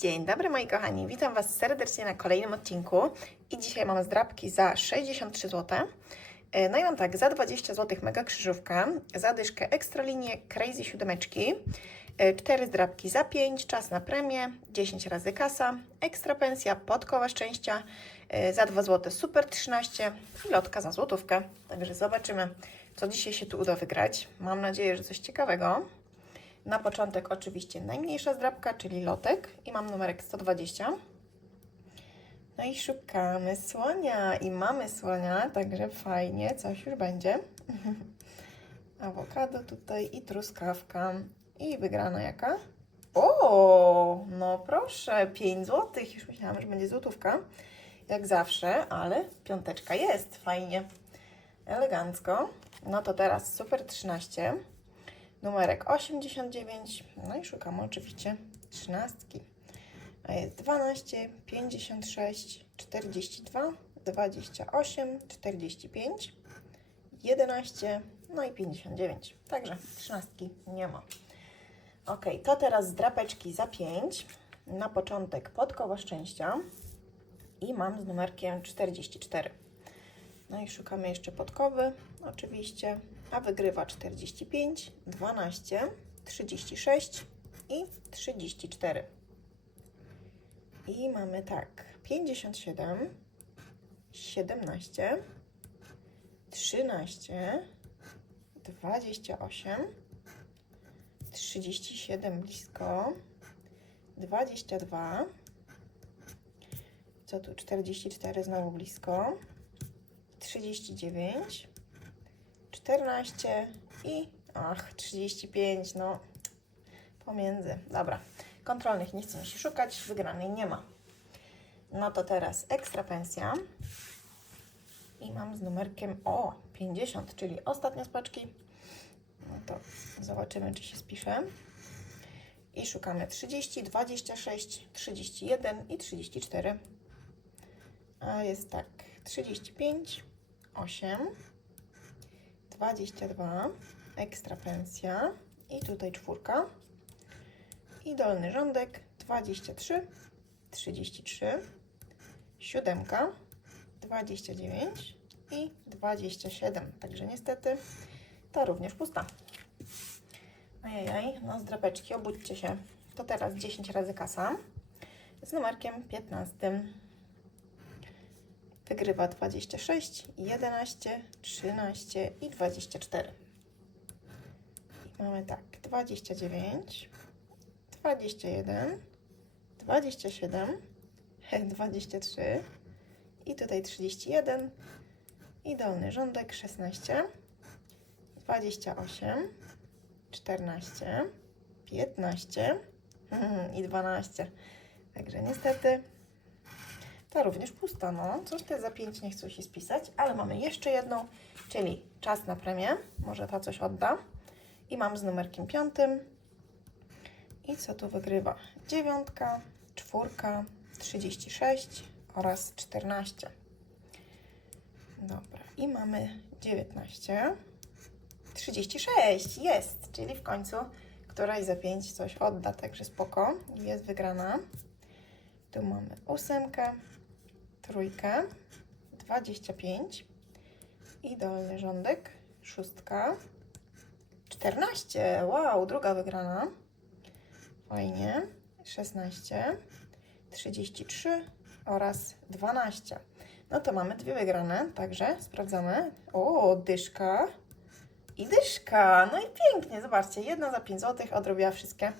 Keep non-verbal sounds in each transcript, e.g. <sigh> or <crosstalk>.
Dzień dobry moi kochani, witam Was serdecznie na kolejnym odcinku i dzisiaj mam zdrabki za 63 zł. E, No i mam tak, za 20 zł mega krzyżówka, za dyszkę ekstra linię crazy siódemeczki, 4 zdrabki za 5, czas na premię, 10 razy kasa, ekstra pensja, podkoła szczęścia, e, za 2 zł super 13 i lotka za złotówkę. Także zobaczymy, co dzisiaj się tu uda wygrać. Mam nadzieję, że coś ciekawego. Na początek oczywiście najmniejsza zdrabka, czyli lotek i mam numerek 120. No i szukamy słonia i mamy słonia, także fajnie, coś już będzie. <laughs> Awokado tutaj i truskawka i wygrana jaka? O, no proszę, 5 zł. Już myślałam, że będzie złotówka, jak zawsze, ale piąteczka jest, fajnie, elegancko. No to teraz super 13 numerek 89. No i szukamy oczywiście trzynastki. A jest 12, 56, 42, 28, 45, 11, no i 59. Także trzynastki nie ma. Ok, to teraz z drapeczki za 5. Na początek podkowa szczęścia. I mam z numerkiem 44. No i szukamy jeszcze podkowy, oczywiście, a wygrywa 45, 12, 36 i 34. I mamy tak, 57, 17, 13, 28, 37 blisko, 22, co tu, 44 znowu blisko, 39, 14 i ach, 35, no pomiędzy. Dobra, kontrolnych nie chcę się szukać, wygranej nie ma. No to teraz ekstra pensja. I mam z numerkiem o 50, czyli ostatnia z paczki. No to zobaczymy, czy się spisze. I szukamy 30, 26, 31 i 34. A jest tak, 35, 8, 22, ekstra pensja i tutaj czwórka i dolny rządek 23, 33, siódemka, 29 i 27. Także niestety to również pusta. Ajajaj, no z drapeczki, obudźcie się. To teraz 10 razy kasa z numerkiem 15. Wygrywa 26, 11, 13 i 24. I mamy tak, 29, 21, 27, 23 i tutaj 31 i dolny rządek 16, 28, 14, 15 i 12. Także niestety ta również pusta, no. Coś te za 5 nie chcą się spisać, ale mamy jeszcze jedną, czyli czas na premię. Może ta coś odda. I mam z numerkiem piątym. I co tu wygrywa? Dziewiątka, czwórka, 36 oraz 14. Dobra, i mamy 19. 36 jest, czyli w końcu któraś za 5 coś odda, także spoko. Jest wygrana. Tu mamy ósemkę, trójkę, 25 i dolny rządek, szóstka, 14, wow, druga wygrana, fajnie, 16, 33 oraz 12. No to mamy dwie wygrane, także sprawdzamy. O, dyszka i dyszka, no i pięknie, zobaczcie, jedna za 5 zł odrobiła wszystkie,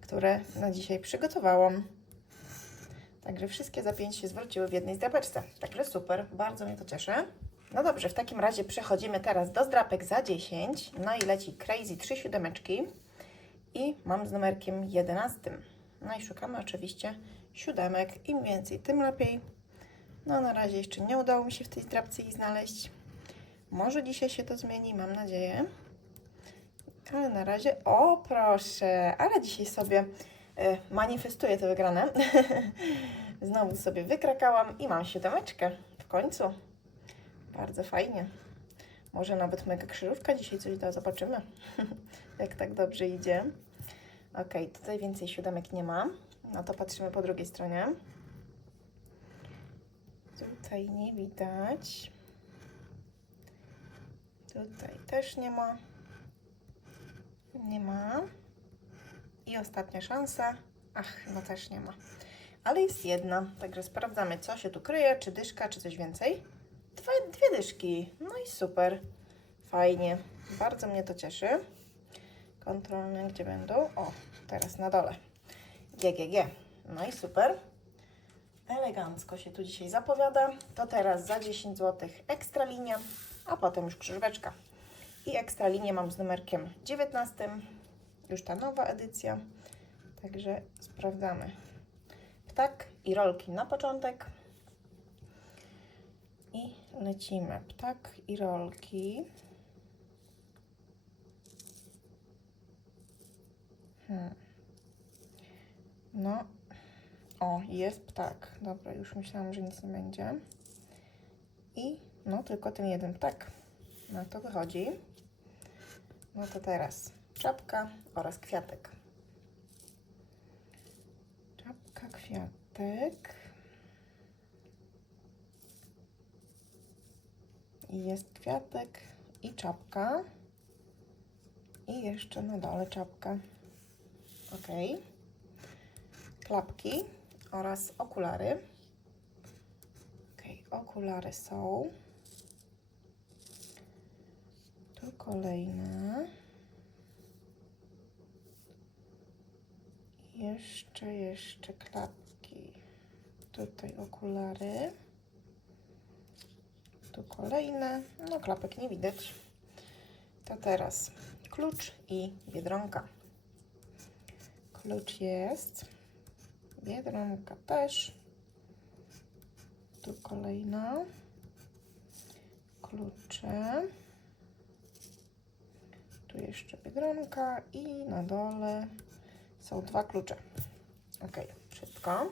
które na dzisiaj przygotowałam. Także wszystkie za 5 się zwróciły w jednej zdrapeczce. Także super, bardzo mnie to cieszy. No dobrze, w takim razie przechodzimy teraz do zdrapek za 10. No i leci Crazy 3 siódemeczki. I mam z numerkiem 11. No i szukamy oczywiście siódemek. Im więcej, tym lepiej. No na razie jeszcze nie udało mi się w tej zdrapce ich znaleźć. Może dzisiaj się to zmieni, mam nadzieję. Ale na razie, o proszę, ale dzisiaj sobie manifestuję te wygrane. <laughs> Znowu sobie wykrakałam i mam siódemeczkę w końcu. Bardzo fajnie. Może nawet mega krzyżówka dzisiaj coś da, zobaczymy. <laughs> Jak tak dobrze idzie. Ok, tutaj więcej siódemek nie ma. No to patrzymy po drugiej stronie. Tutaj nie widać. Tutaj też nie ma. Nie ma. I ostatnia szansa. Ach, no też nie ma. Ale jest jedna, także sprawdzamy, co się tu kryje, czy dyszka, czy coś więcej. Dwie, dwie dyszki. No i super. Fajnie. Bardzo mnie to cieszy. Kontrolne, gdzie będą? O, teraz na dole. GGG. No i super. Elegancko się tu dzisiaj zapowiada. To teraz za 10 zł ekstra linia, a potem już krzyżóweczka. I ekstra linię mam z numerkiem 19. Już ta nowa edycja. Także sprawdzamy. Ptak i rolki na początek. I lecimy. Ptak i rolki. Hmm. No, o, jest ptak. Dobra, już myślałam, że nic nie będzie. I no, tylko ten jeden ptak. Na to wychodzi. No to teraz czapka oraz kwiatek. Czapka, kwiatek. Jest kwiatek i czapka. I jeszcze na dole czapka. Ok. Klapki oraz okulary. Ok, okulary są. Tu kolejne. Jeszcze, jeszcze klapki. Tutaj okulary. Tu kolejne. No, klapek nie widać. To teraz klucz i biedronka. Klucz jest. Biedronka też. Tu kolejna. Klucze. Tu jeszcze biedronka i na dole są dwa klucze. Ok, wszystko.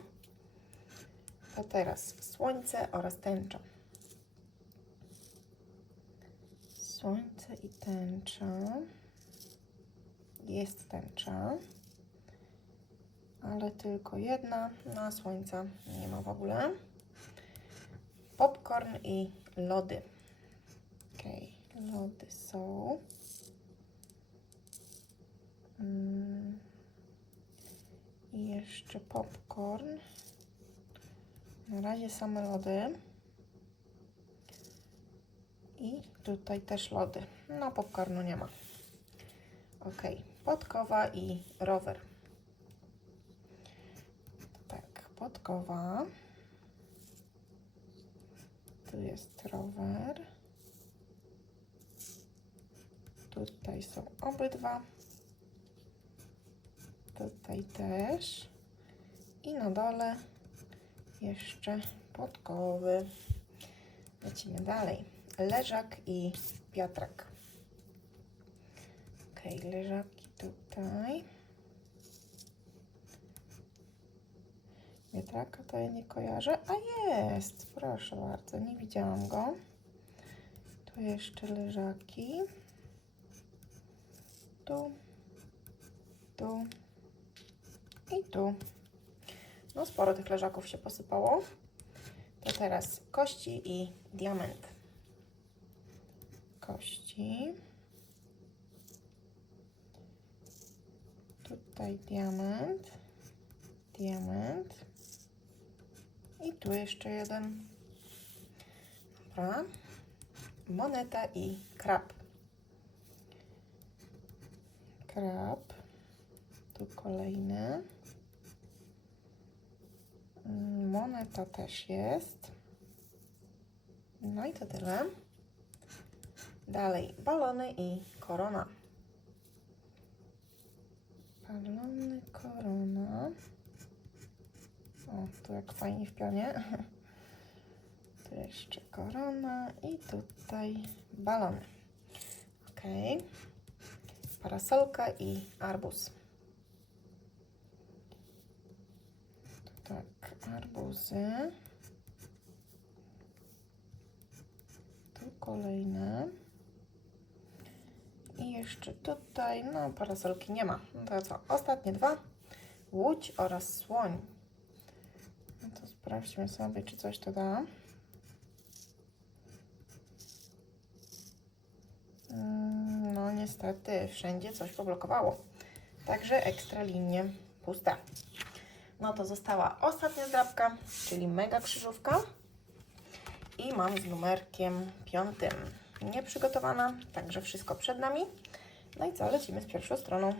To teraz słońce oraz tęcza. Słońce i tęcza. Jest tęcza, ale tylko jedna. Na słońca nie ma w ogóle. Popcorn i lody. Ok, lody są. Mm. I jeszcze popcorn. Na razie same lody. I tutaj też lody. No, popcornu nie ma. Ok, podkowa i rower. Tak, podkowa. Tu jest rower. Tutaj są obydwa. Tutaj też. I na dole jeszcze podkowy. Lecimy dalej. Leżak i wiatrak. Ok, leżaki tutaj. Wiatraka to ja nie kojarzę. A jest, proszę bardzo, nie widziałam go. Tu jeszcze leżaki. Tu, tu i tu. No sporo tych leżaków się posypało. To teraz kości i diament. Kości. Tutaj diament. Diament. I tu jeszcze jeden. Dobra. Moneta i krab. Krab. Tu kolejny. Mm, Moneta też jest. No i to tyle. Dalej balony i korona. Balony, korona. O, tu jak fajnie w pionie. <laughs> Tu jeszcze korona i tutaj balony. Ok. Parasolka i arbuz. Tu tak, arbuzy. Tu kolejne. I jeszcze tutaj, no parasolki nie ma. To co, ostatnie dwa. Łódź oraz słoń. No to sprawdźmy sobie, czy coś to da. Mm, No niestety, wszędzie coś poblokowało. Także ekstra linie puste. No to została ostatnia zdrabka, czyli mega krzyżówka. I mam z numerkiem piątym. Nieprzygotowana, także wszystko przed nami. No i co, lecimy z pierwszą stroną.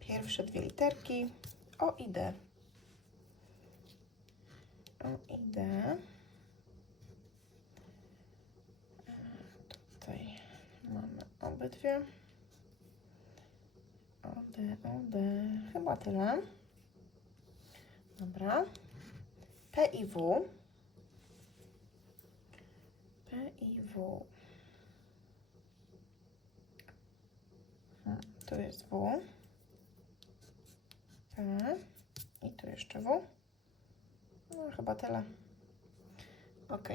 Pierwsze dwie literki O i D. O i D. Tutaj mamy obydwie. O, D, O, D. Chyba tyle. Dobra. P i W. P i W. Tu jest W. P. I tu jeszcze W. No chyba tyle. Ok.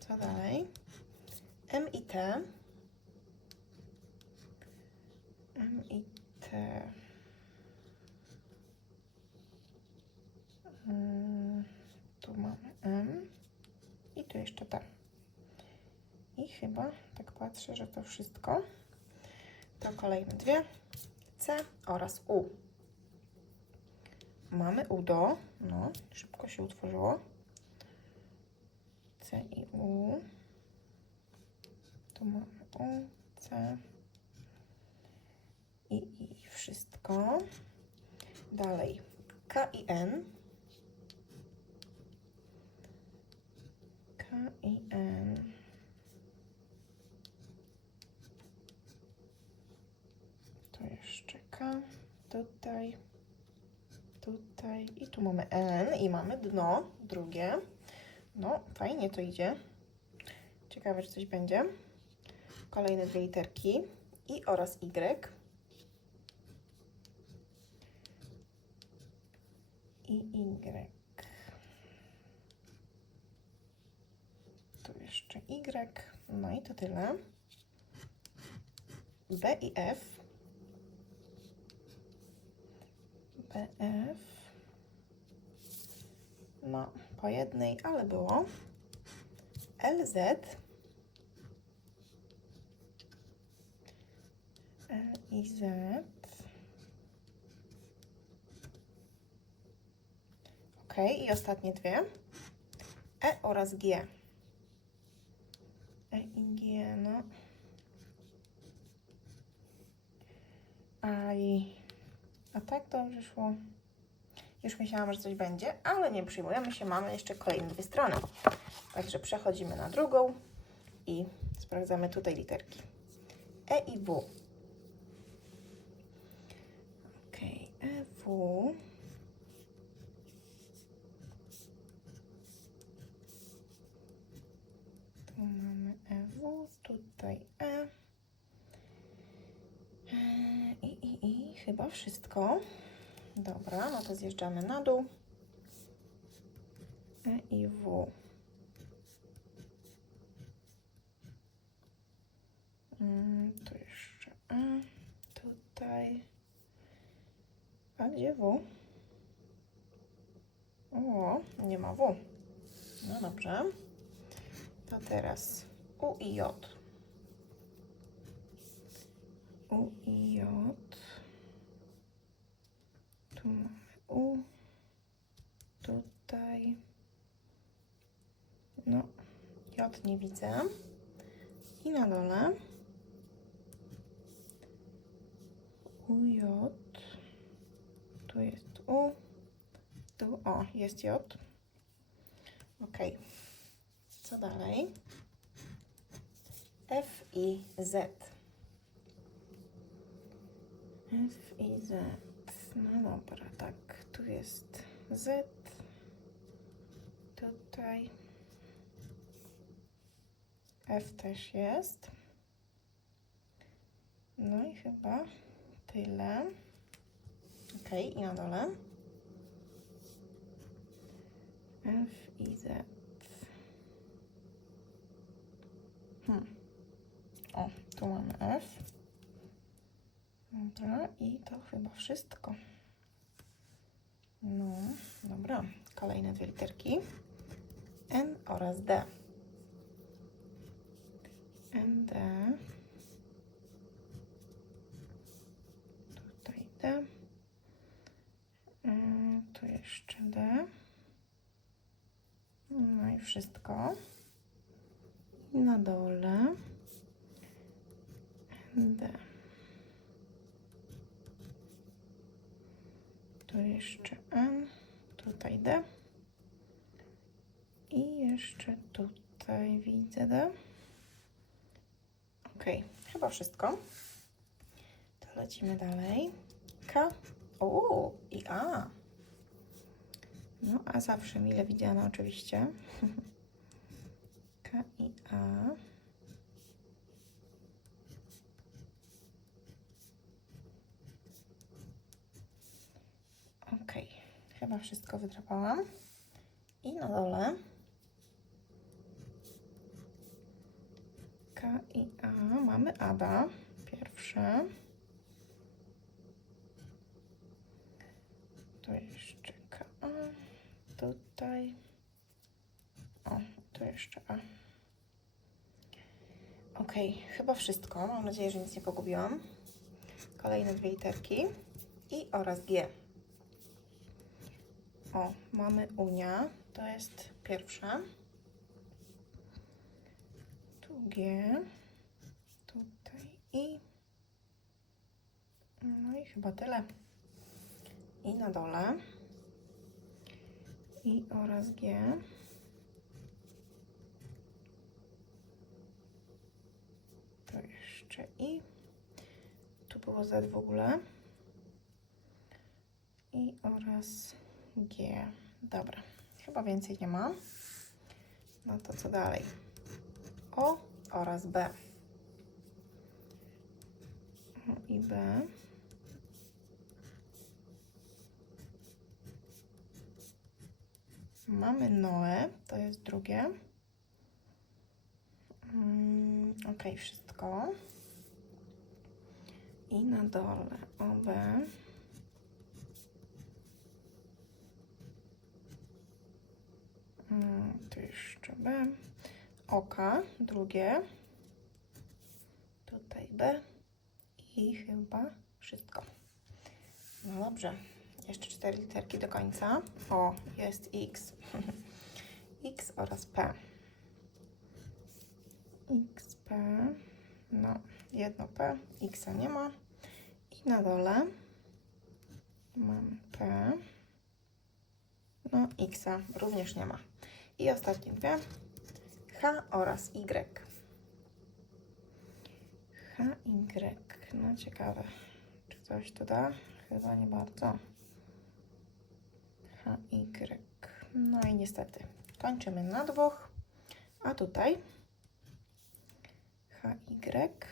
Co dalej? M i T. M i T. Tu mamy M. I tu jeszcze T. I chyba, tak patrzę, że to wszystko. To kolejne dwie. C oraz U. Mamy UDO. No, szybko się utworzyło. C i U. Tu mamy U, C. I, i wszystko. Dalej. K i N. I N. Tu jeszcze K. Tutaj. Tutaj. I tu mamy N. I mamy dno. Drugie. No, fajnie to idzie. Ciekawe, czy coś będzie. Kolejne dwie literki. I oraz Y. I Y. Tu jeszcze Y. No i to tyle. B i F. BF. No, po jednej, ale było. LZ. L i Z. Ok, i ostatnie dwie. E oraz G. E i G, no. Aj. A tak dobrze szło. Już myślałam, że coś będzie, ale nie przyjmujemy się. Mamy jeszcze kolejne dwie strony. Także przechodzimy na drugą i sprawdzamy tutaj literki. E i W. Ok, E, W. Tu mamy EW, tutaj E. E, I, i, i chyba wszystko. Dobra, no to zjeżdżamy na dół. E i W. Mm, tu jeszcze E. Tutaj. A gdzie W? O, nie ma W. No dobrze. To teraz U i J. U i J. Tu mamy U. Tutaj. No, J nie widzę. I na dole. U, J. Tu jest U. Tu, o, jest J. Ok. Co dalej? F i Z. F i Z. No dobra, tak. Tu jest Z. Tutaj. F też jest. No i chyba tyle. Ok, i na dole. F i Z. Hmm. Tu mamy F. Dobra, i to chyba wszystko. No, dobra. Kolejne dwie literki. N oraz D. N, D. Tutaj D. Mm, Tu jeszcze D. No i wszystko. Na dole D. Tu jeszcze N, tutaj D. I jeszcze tutaj widzę D. Ok, chyba wszystko. To lecimy dalej. K, o i A. No, a zawsze mile widziana oczywiście. <laughs> K i A. Ok, chyba wszystko wydrapałam. I na dole K i A. Mamy Ada, pierwsze. Tu jeszcze K, A. Tutaj. O, tu jeszcze A. Ok, chyba wszystko. Mam nadzieję, że nic nie pogubiłam. Kolejne dwie literki. I oraz G. O, mamy Unia. To jest pierwsza. Tu G. Tutaj I. No i chyba tyle. I na dole. I oraz G. To jeszcze I. Tu było Z w ogóle. I oraz G. Dobra, chyba więcej nie ma. No to co dalej? O oraz B. I B. Mamy Noe, to jest drugie. Mm, ok, wszystko. I na dole OB. Tu jeszcze B. Oka, drugie. Tutaj B. I chyba wszystko. No dobrze. Jeszcze cztery literki do końca. O, jest X. <laughs> X oraz P. X, P. No, jedno P. X nie ma. I na dole mam P. No, X również nie ma. I ostatnie dwie. H oraz Y. H, Y. No ciekawe. Czy coś tu da? Chyba nie bardzo. H, Y. No i niestety. Kończymy na dwóch. A tutaj H, Y.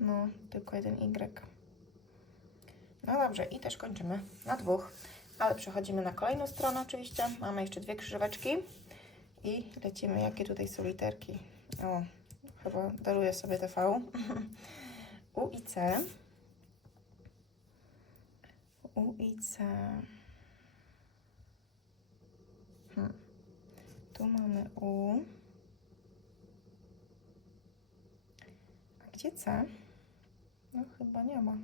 No, tylko jeden Y. No dobrze, i też kończymy na dwóch. Ale przechodzimy na kolejną stronę oczywiście. Mamy jeszcze dwie krzyżóweczki. I lecimy, jakie tutaj są literki. O, chyba daruję sobie TV. <laughs> U i C. U i C. Hmm. Tu mamy U. A gdzie C? No chyba nie ma.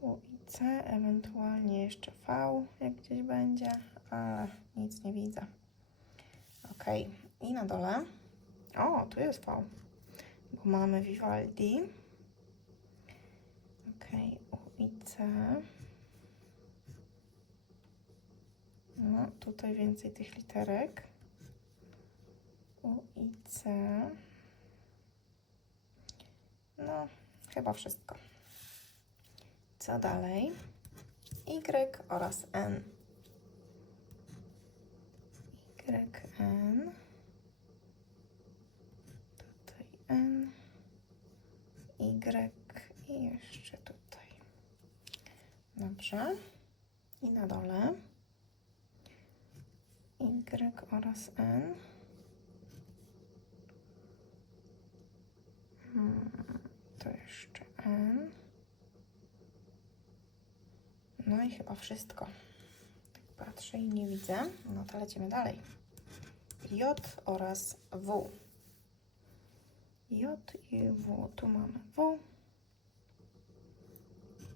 U C, ewentualnie jeszcze V, jak gdzieś będzie, ale nic nie widzę. Ok, i na dole. O, tu jest V, bo mamy Vivaldi. Ok, U i C. No, tutaj więcej tych literek. U i C. No, chyba wszystko. Co dalej? Y oraz N. Y, N. Tutaj N. Y i jeszcze tutaj. Dobrze. I na dole. Y oraz N. Hmm, to jeszcze N. No i chyba wszystko. patrzę i nie widzę. No to lecimy dalej. J oraz W. J i W. Tu mamy W.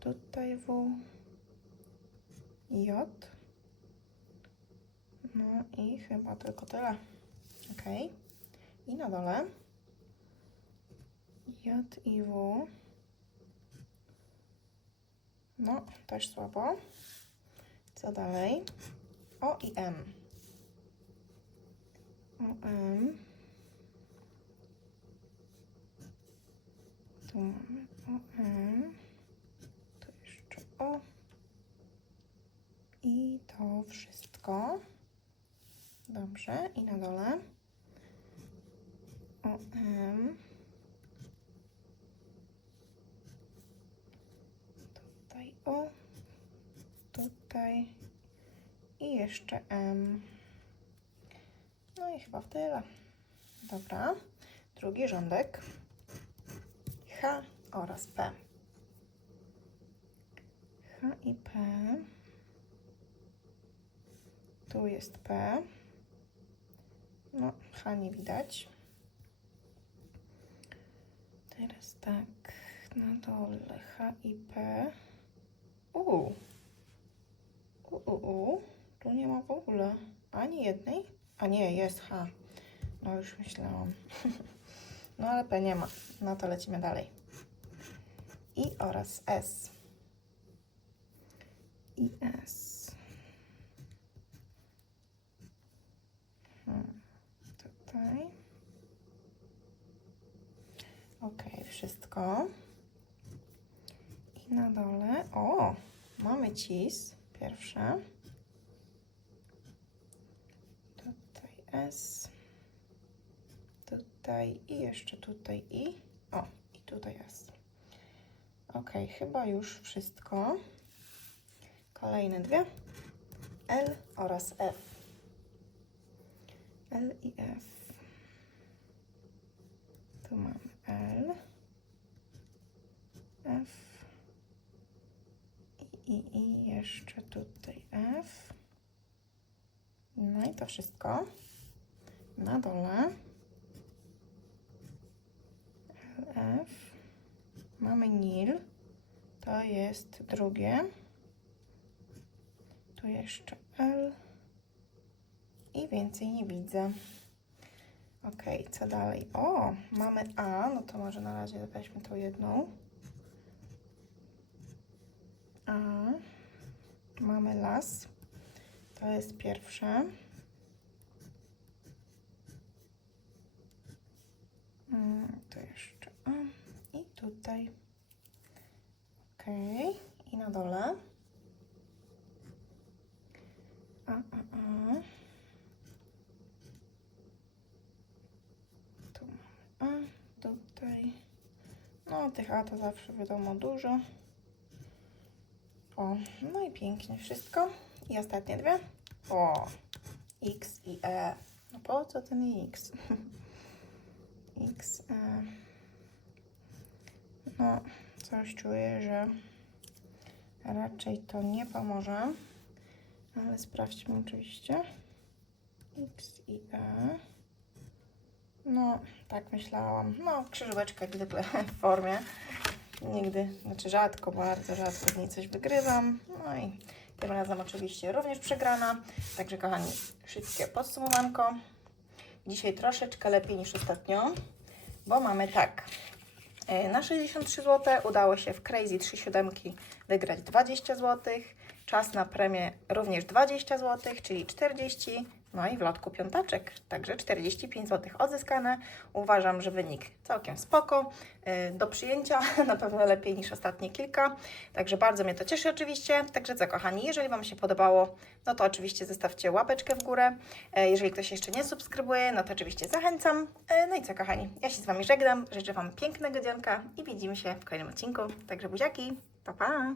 Tutaj W. J. No i chyba tylko tyle. Ok. I na dole. J i W. No, też słabo. Co dalej? O i M. O, M. Tu mamy O, M. Tu jeszcze O. I to wszystko. Dobrze. I na dole. O, M. Tutaj O. Tutaj. I jeszcze M. No i chyba w tyle. Dobra. Drugi rządek. H oraz P. H i P. Tu jest P. No, H nie widać. Teraz tak, na dole H i P. U. U, u, u. Tu nie ma w ogóle ani jednej. A nie, jest H. No już myślałam. <laughs> no ale P nie ma. No to lecimy dalej. I oraz S. I S. Hmm. Tutaj. Ok, wszystko. I na dole. O, mamy cis. Pierwsze. Tutaj S. Tutaj i jeszcze tutaj I. O, i tutaj S. Ok, chyba już wszystko. Kolejne dwie. L oraz F. L i F. Tu mamy L. F. I, i, jeszcze tutaj F. No i to wszystko. Na dole. LF. Mamy Nil. To jest drugie. Tu jeszcze L. I więcej nie widzę. Ok, co dalej? O, mamy A. No to może na razie weźmy tą jedną. A. Mamy las. To jest pierwsze. To jeszcze. I tutaj. Ok. I na dole. A, a, a. Tu mamy A. Tutaj. No, tych A to zawsze wiadomo dużo. O, no i pięknie wszystko. I ostatnie dwie. O, X i E. No po co ten X? <laughs> X, E. No, coś czuję, że raczej to nie pomoże. Ale sprawdźmy oczywiście. X i E. No, tak myślałam. No, krzyżóweczka jak <laughs> zwykle w formie. Nigdy, znaczy rzadko, bardzo rzadko z niej coś wygrywam. No i tym razem oczywiście również przegrana. Także kochani, szybkie podsumowanko. Dzisiaj troszeczkę lepiej niż ostatnio, bo mamy tak. e, Na 63 zł udało się w Crazy 3 siódemki wygrać 20 zł. Czas na premię również 20 zł, czyli 40. No i w lotku piątaczek, także 45 zł odzyskane. Uważam, że wynik całkiem spoko. Yy, Do przyjęcia <laughs> na pewno lepiej niż ostatnie kilka. Także bardzo mnie to cieszy oczywiście. Także co kochani, jeżeli Wam się podobało, no to oczywiście zostawcie łapeczkę w górę. E, Jeżeli ktoś jeszcze nie subskrybuje, no to oczywiście zachęcam. E, No i co kochani, ja się z Wami żegnam. Życzę Wam pięknego dzionka i widzimy się w kolejnym odcinku. Także buziaki, pa pa!